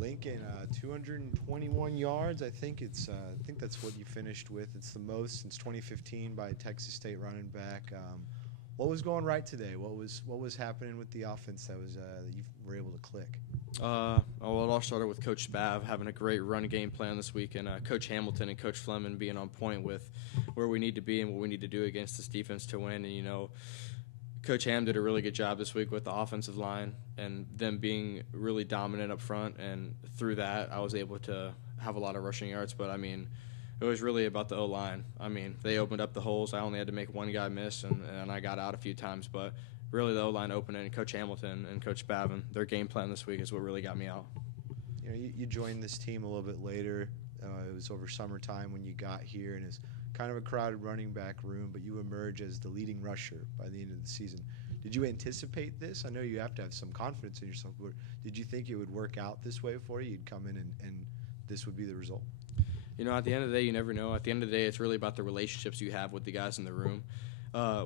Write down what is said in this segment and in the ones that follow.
Lincoln, 221 yards. I think that's what you finished with. It's the most since 2015 by a Texas State running back. What was going right today? What was happening with the offense that you were able to click? Well, it all started with Coach Spav having a great run game plan this week, and Coach Hamilton and Coach Fleming being on point with where we need to be and what we need to do against this defense to win. And Coach Ham did a really good job this week with the offensive line and them being really dominant up front. And through that, I was able to have a lot of rushing yards. But, it was really about the O-line. They opened up the holes. I only had to make one guy miss, and I got out a few times. But really the O-line opening, and Coach Hamilton and Coach Spavin, their game plan this week is what really got me out. You joined this team a little bit later. It was over summertime when you got here, and it's kind of a crowded running back room, but you emerge as the leading rusher by the end of the season. Did you anticipate this? I know you have to have some confidence in yourself, but did you think it would work out this way for you? You'd come in and this would be the result? At the end of the day, you never know. At the end of the day, it's really about the relationships you have with the guys in the room.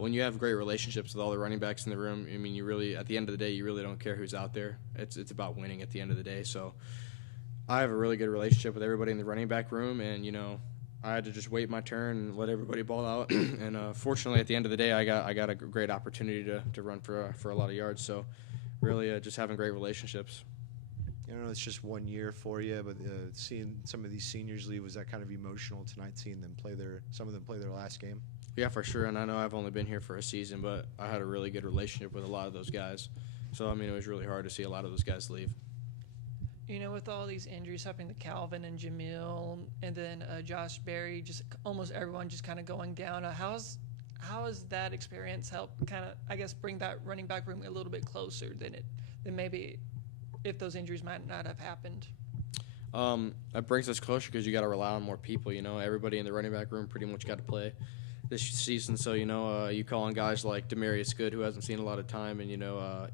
When you have great relationships with all the running backs in the room, you really, at the end of the day, you really don't care who's out there. It's about winning at the end of the day. So I have a really good relationship with everybody in the running back room, and, I had to just wait my turn and let everybody ball out. And fortunately, at the end of the day, I got a great opportunity to run for a lot of yards. So really just having great relationships. It's just 1 year for you, but seeing some of these seniors leave, was that kind of emotional tonight, seeing them some of them play their last game? Yeah, for sure. And I know I've only been here for a season, but I had a really good relationship with a lot of those guys. So, it was really hard to see a lot of those guys leave. With all these injuries happening to Calvin and Jamil, and then Josh Berry, just almost everyone just kind of going down, how has that experience helped kind of, I guess, bring that running back room a little bit closer than maybe if those injuries might not have happened? That brings us closer because you got to rely on more people. Everybody in the running back room pretty much got to play this season. So, you call on guys like Demarius Good, who hasn't seen a lot of time, and,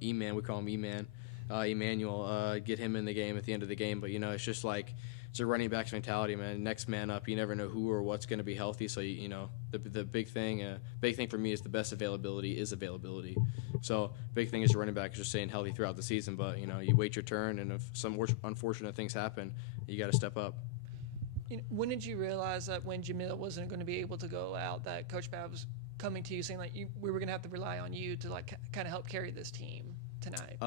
E-Man, we call him E-Man. Emmanuel, get him in the game at the end of the game. But, it's just like it's a running back's mentality, man. Next man up. You never know who or what's going to be healthy. So, the big thing for me is the best availability is availability. So, big thing is running back is just staying healthy throughout the season. But, you wait your turn, and if some unfortunate things happen, you got to step up. When did you realize that when Jamil wasn't going to be able to go out, that Coach Babb was coming to you saying, we were going to have to rely on you to, kind of help carry this team tonight?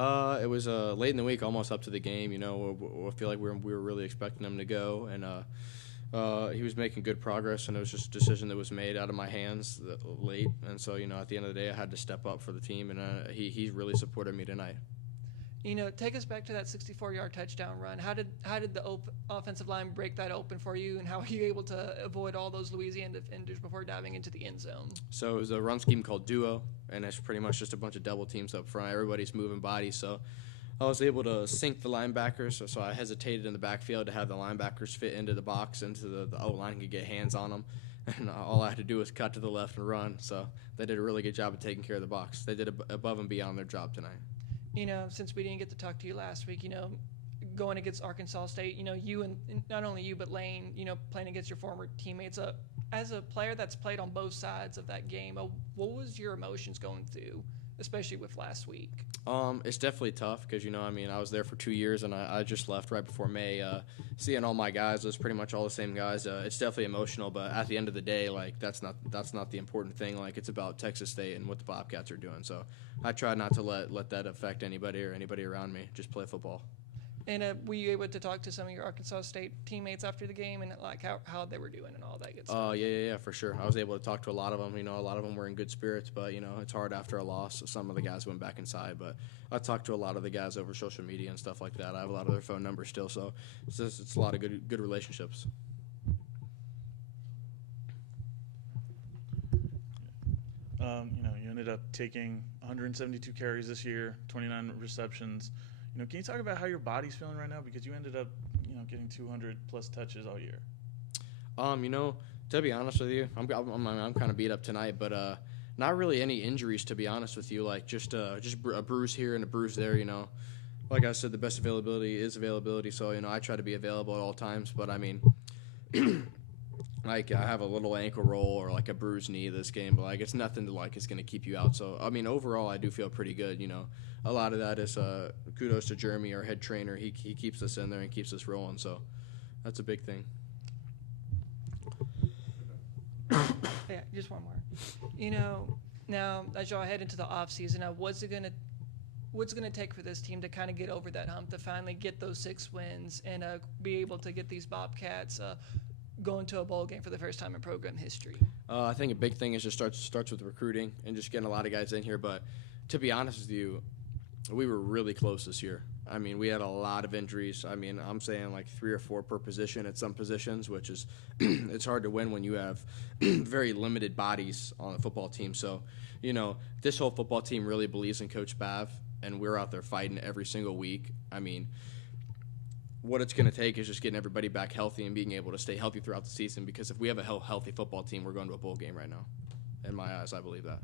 It was late in the week, almost up to the game. I feel like we were really expecting him to go, and he was making good progress, and it was just a decision that was made out of my hands late. And so, at the end of the day, I had to step up for the team, and he really supported me tonight. Take us back to that 64-yard touchdown run. How did the offensive line break that open for you, and how were you able to avoid all those Louisiana defenders before diving into the end zone? So it was a run scheme called Duo, and it's pretty much just a bunch of double teams up front. Everybody's moving bodies, so I was able to sink the linebackers. So I hesitated in the backfield to have the linebackers fit into the box, into the O-line could get hands on them. And all I had to do was cut to the left and run. So they did a really good job of taking care of the box. They did above and beyond their job tonight. Since we didn't get to talk to you last week, going against Arkansas State, you and not only you but Lane, playing against your former teammates. As a player that's played on both sides of that game, what was your emotions going through, especially with last week? It's definitely tough because, I was there for 2 years and I just left right before May. Seeing all my guys, it was pretty much all the same guys. It's definitely emotional, but at the end of the day, that's not the important thing. It's about Texas State and what the Bobcats are doing. So I try not to let that affect anybody or anybody around me. Just play football. And were you able to talk to some of your Arkansas State teammates after the game and how they were doing and all that good stuff? Yeah, for sure. I was able to talk to a lot of them. A lot of them were in good spirits, but it's hard after a loss. So some of the guys went back inside, but I talked to a lot of the guys over social media and stuff like that. I have a lot of their phone numbers still, so it's a lot of good relationships. You ended up taking 172 carries this year, 29 receptions. Can you talk about how your body's feeling right now? Because you ended up, getting 200 plus touches all year. To be honest with you, I'm kind of beat up tonight, but not really any injuries. To be honest with you, just a bruise here and a bruise there. Like I said, the best availability is availability. So I try to be available at all times. But Like, I have a little ankle roll or like a bruised knee this game, but like it's nothing to like it's going to keep you out. So I mean, overall, I do feel pretty good. You know, a lot of that is kudos to Jeremy, our head trainer. He keeps us in there and keeps us rolling. So that's a big thing. Yeah, just one more. You know, now as y'all head into the off season, what's it gonna take for this team to kind of get over that hump, to finally get those 6 wins and be able to get these Bobcats going to a bowl game for the first time in program history? I think a big thing is just starts with recruiting and just getting a lot of guys in here. But to be honest with you, we were really close this year. I mean, we had a lot of injuries. I mean, I'm saying like 3 or 4 per position at some positions, which is it's hard to win when you have very limited bodies on the football team. So, you know, this whole football team really believes in Coach Bav, and we're out there fighting every single week. I mean, what it's going to take is just getting everybody back healthy and being able to stay healthy throughout the season, because if we have a healthy football team, we're going to a bowl game right now. In my eyes, I believe that.